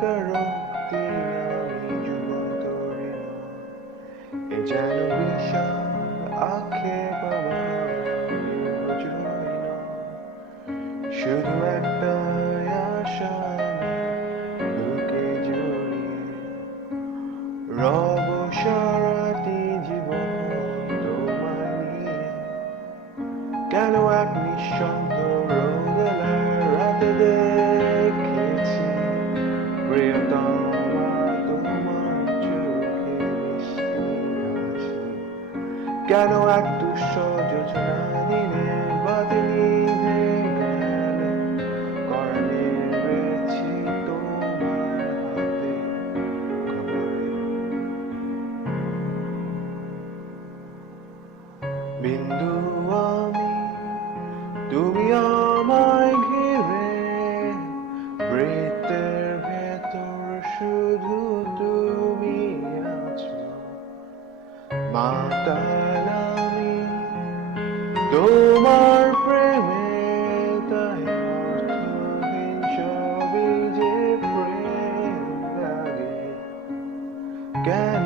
স্বীকারোক্তি আমি যুগান্তরে না, এ যেন বিশাল আক্ষেপ আমার বজ্রই না, শুধু একটাই আশা বুকে জড়িয়ে রব সারাটি জীবন তোমায় নিয়ে। কেন এক নিঃশব্দ রোদেলার রাতে দেখেছি প্রিয়তমা তোমার চোখে মিষ্টি হাসি, কেন এক দুঃস্ব যোজনা দিনে বাতি নিভে গেলে কর্ণে রয়েছি তোমার হাতে খবরে। বিন্দু আমি, তুমি আমায় ঘিরে, বৃত্তের ভেতর শুধু তুমি আছো, মাতাল আমি তোমার প্রেমে, তাই অর্থহীন সবই যে প্রেম লাগে। কেন